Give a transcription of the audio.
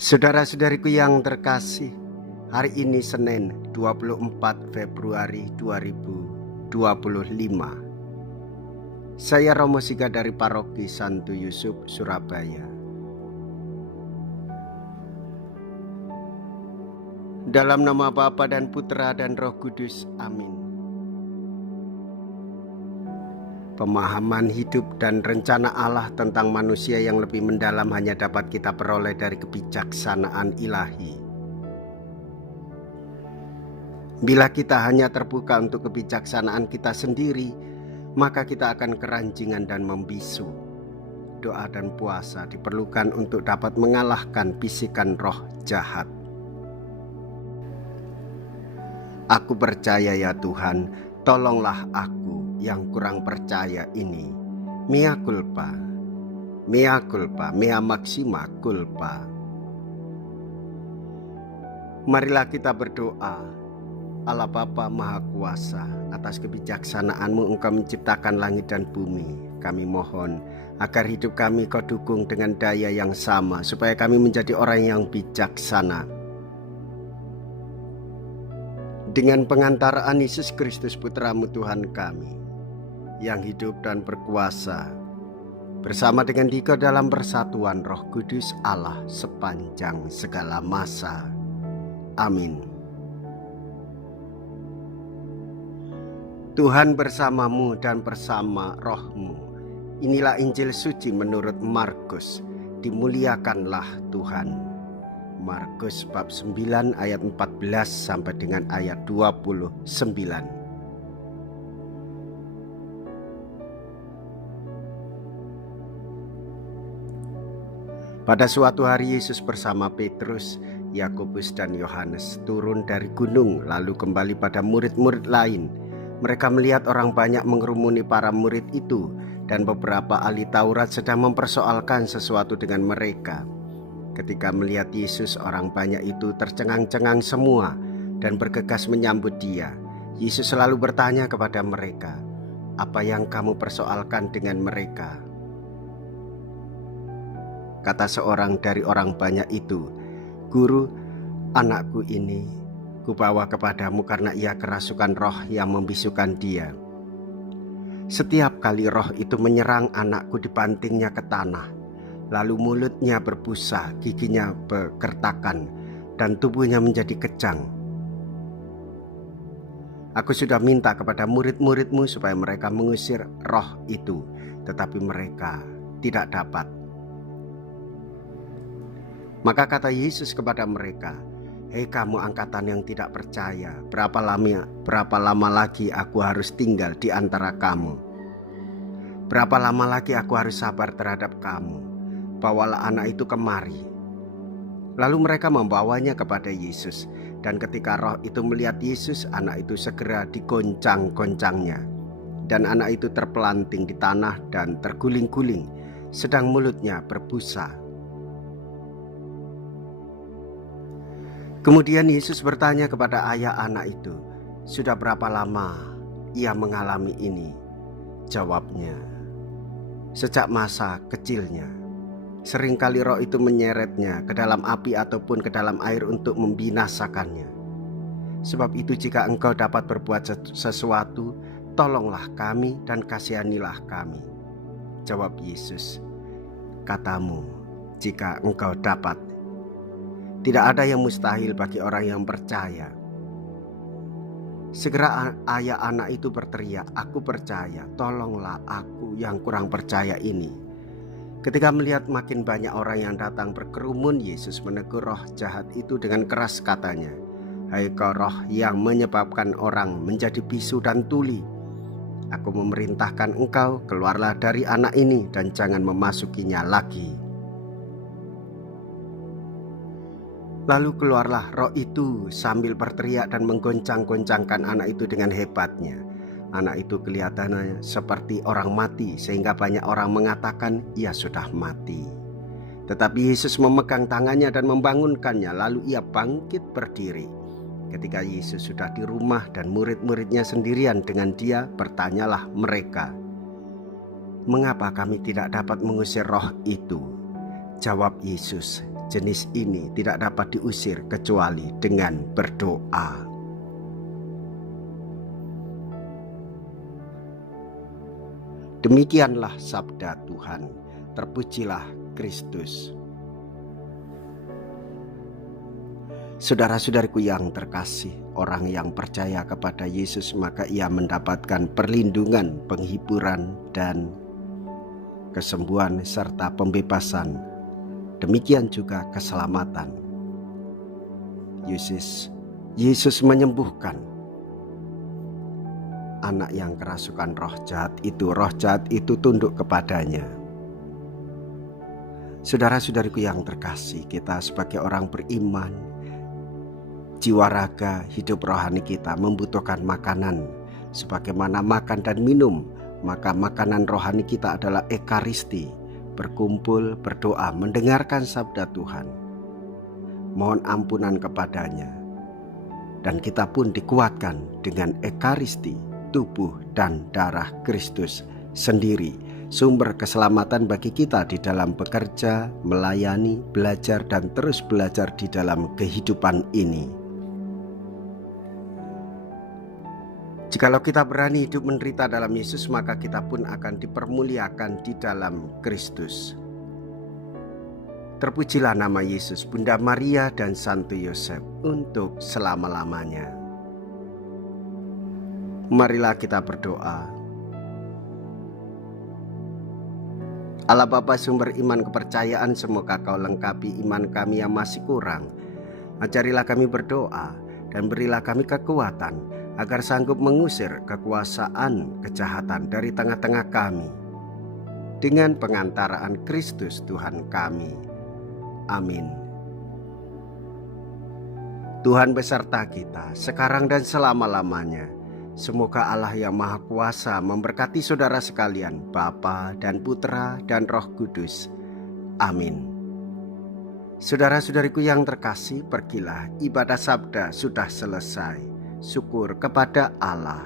Saudara-saudariku yang terkasih, hari ini Senin 24 Februari 2025. Saya Romo Siga dari Paroki Santo Yusuf, Surabaya. Dalam nama Bapa dan Putra dan Roh Kudus, amin. Pemahaman hidup dan rencana Allah tentang manusia yang lebih mendalam hanya dapat kita peroleh dari kebijaksanaan ilahi. Bila kita hanya terbuka untuk kebijaksanaan kita sendiri, maka kita akan keranjingan dan membisu. Doa dan puasa diperlukan untuk dapat mengalahkan bisikan roh jahat. Aku percaya ya Tuhan, tolonglah aku yang kurang percaya ini. Mea culpa, mea maxima culpa. Marilah kita berdoa. Allah Bapa Maha Kuasa, atas kebijaksanaan-Mu Engkau menciptakan langit dan bumi. Kami mohon agar hidup kami Kau dukung dengan daya yang sama, supaya kami menjadi orang yang bijaksana. Dengan pengantaraan Yesus Kristus Putra-Mu Tuhan kami, yang hidup dan berkuasa, bersama dengan Dikau dalam persatuan Roh Kudus Allah sepanjang segala masa. Amin. Tuhan bersamamu dan bersama rohmu. Inilah Injil suci menurut Markus. Dimuliakanlah Tuhan. Markus bab 9 ayat 14 sampai dengan ayat 29. Pada suatu hari Yesus bersama Petrus, Yakobus dan Yohanes turun dari gunung lalu kembali pada murid-murid lain. Mereka melihat orang banyak mengerumuni para murid itu, dan beberapa ahli Taurat sedang mempersoalkan sesuatu dengan mereka. Ketika melihat Yesus, orang banyak itu tercengang-cengang semua dan bergegas menyambut Dia. Yesus selalu bertanya kepada mereka, "Apa yang kamu persoalkan dengan mereka?" Kata seorang dari orang banyak itu, "Guru, anakku ini kubawa kepadamu karena ia kerasukan roh yang membisukan dia. Setiap kali roh itu menyerang anakku, dibantingnya ke tanah, lalu mulutnya berbusa, giginya berkertakan, dan tubuhnya menjadi kejang. Aku sudah minta kepada murid-muridmu supaya mereka mengusir roh itu, tetapi mereka tidak dapat." Maka kata Yesus kepada mereka, "Hei kamu angkatan yang tidak percaya, berapa lama lagi aku harus tinggal di antara kamu? Berapa lama lagi aku harus sabar terhadap kamu? Bawalah anak itu kemari." Lalu mereka membawanya kepada Yesus, dan ketika roh itu melihat Yesus, anak itu segera digoncang-goncangnya, dan anak itu terpelanting di tanah dan terguling-guling, sedang mulutnya berbusa. Kemudian Yesus bertanya kepada ayah anak itu, "Sudah berapa lama ia mengalami ini?" Jawabnya, "Sejak masa kecilnya. Seringkali roh itu menyeretnya ke dalam api ataupun ke dalam air untuk membinasakannya. Sebab itu jika engkau dapat berbuat sesuatu, tolonglah kami dan kasihanilah kami." Jawab Yesus, "Katamu, jika engkau dapat. Tidak ada yang mustahil bagi orang yang percaya." Segera ayah anak itu berteriak, "Aku percaya, tolonglah aku yang kurang percaya ini." Ketika melihat makin banyak orang yang datang berkerumun, Yesus menegur roh jahat itu dengan keras, katanya, "Hai kau roh yang menyebabkan orang menjadi bisu dan tuli, aku memerintahkan engkau, keluarlah dari anak ini dan jangan memasukinya lagi." Lalu keluarlah roh itu sambil berteriak dan menggoncang-goncangkan anak itu dengan hebatnya. Anak itu kelihatannya seperti orang mati, sehingga banyak orang mengatakan ia sudah mati. Tetapi Yesus memegang tangannya dan membangunkannya, lalu ia bangkit berdiri. Ketika Yesus sudah di rumah dan murid-muridnya sendirian dengan dia, bertanyalah mereka, "Mengapa kami tidak dapat mengusir roh itu?" Jawab Yesus, jenis ini tidak dapat diusir kecuali dengan berdoa. Demikianlah sabda Tuhan. Terpujilah Kristus. Saudara-saudariku yang terkasih, orang yang percaya kepada Yesus maka ia mendapatkan perlindungan, penghiburan, dan kesembuhan serta pembebasan. Demikian juga keselamatan. Yesus menyembuhkan anak yang kerasukan roh jahat itu tunduk kepadanya. Saudara-saudariku yang terkasih, kita sebagai orang beriman, jiwa raga hidup rohani kita membutuhkan makanan. Sebagaimana makan dan minum, maka makanan rohani kita adalah ekaristi, berkumpul, berdoa, mendengarkan sabda Tuhan, mohon ampunan kepadanya, dan kita pun dikuatkan dengan ekaristi, tubuh dan darah Kristus sendiri, sumber keselamatan bagi kita di dalam bekerja, melayani, belajar, dan terus belajar di dalam kehidupan ini. Jikalau kita berani hidup menderita dalam Yesus, maka kita pun akan dipermuliakan di dalam Kristus. Terpujilah nama Yesus, Bunda Maria, dan Santo Yosef untuk selama-lamanya. Marilah kita berdoa. Allah Bapa sumber iman kepercayaan, semoga Kau lengkapi iman kami yang masih kurang. Ajarilah kami berdoa dan berilah kami kekuatan agar sanggup mengusir kekuasaan kejahatan dari tengah-tengah kami dengan pengantaraan Kristus Tuhan kami. Amin. Tuhan beserta kita sekarang dan selama-lamanya. Semoga Allah yang Maha Kuasa memberkati saudara sekalian, Bapa dan Putra dan Roh Kudus. Amin. Saudara-saudariku yang terkasih, pergilah, ibadah sabda sudah selesai. Syukur kepada Allah.